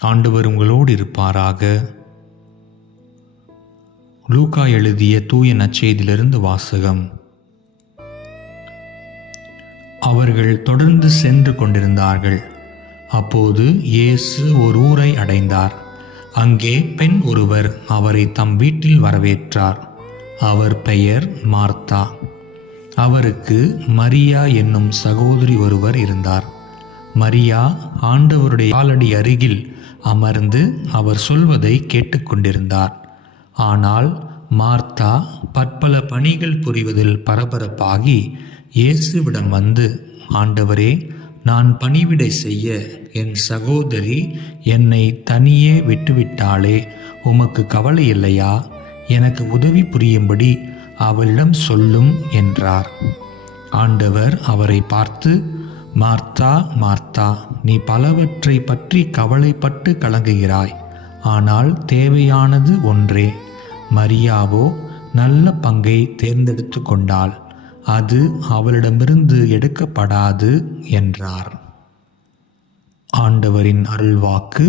ஆண்டவர் உங்களோடு இருப்பாராக. லூக்கா எழுதிய தூய நற்செய்தியிலிருந்து வாசகம். அவர்கள் தொடர்ந்து சென்று கொண்டிருந்தார்கள். அப்போது இயேசு ஒரு ஊரை அடைந்தார். அங்கே பெண் ஒருவர் அவரை தம் வீட்டில் வரவேற்றார். அவர் பெயர் மார்த்தா. அவருக்கு மரியா என்னும் சகோதரி ஒருவர் இருந்தார். மரியா ஆண்டவருடைய காலடி அருகில் அமர்ந்து அவர் சொல்வதை கேட்டுக்கொண்டிருந்தார். ஆனால் மார்த்தா பற்பல பணிகள் புரிவதில் பரபரப்பாகி இயேசுவிடம் வந்து, ஆண்டவரே, நான் பணிவிடை செய்ய என் சகோதரி என்னை தனியே விட்டுவிட்டாளே, உமக்கு கவலை இல்லையா? எனக்கு உதவி புரியும்படி அவளிடம் சொல்லும் என்றார். ஆண்டவர் அவரை பார்த்து, மார்த்தா, மார்த்தா, நீ பலவற்றை பற்றி கவலைப்பட்டு கலங்குகிறாய். ஆனால் தேவையானது ஒன்றே. மரியாவோ நல்ல பங்கை தேர்ந்தெடுத்து கொண்டாள். அது அவளிடமிருந்து எடுக்கப்படாது என்றார். ஆண்டவரின் அருள்வாக்கு.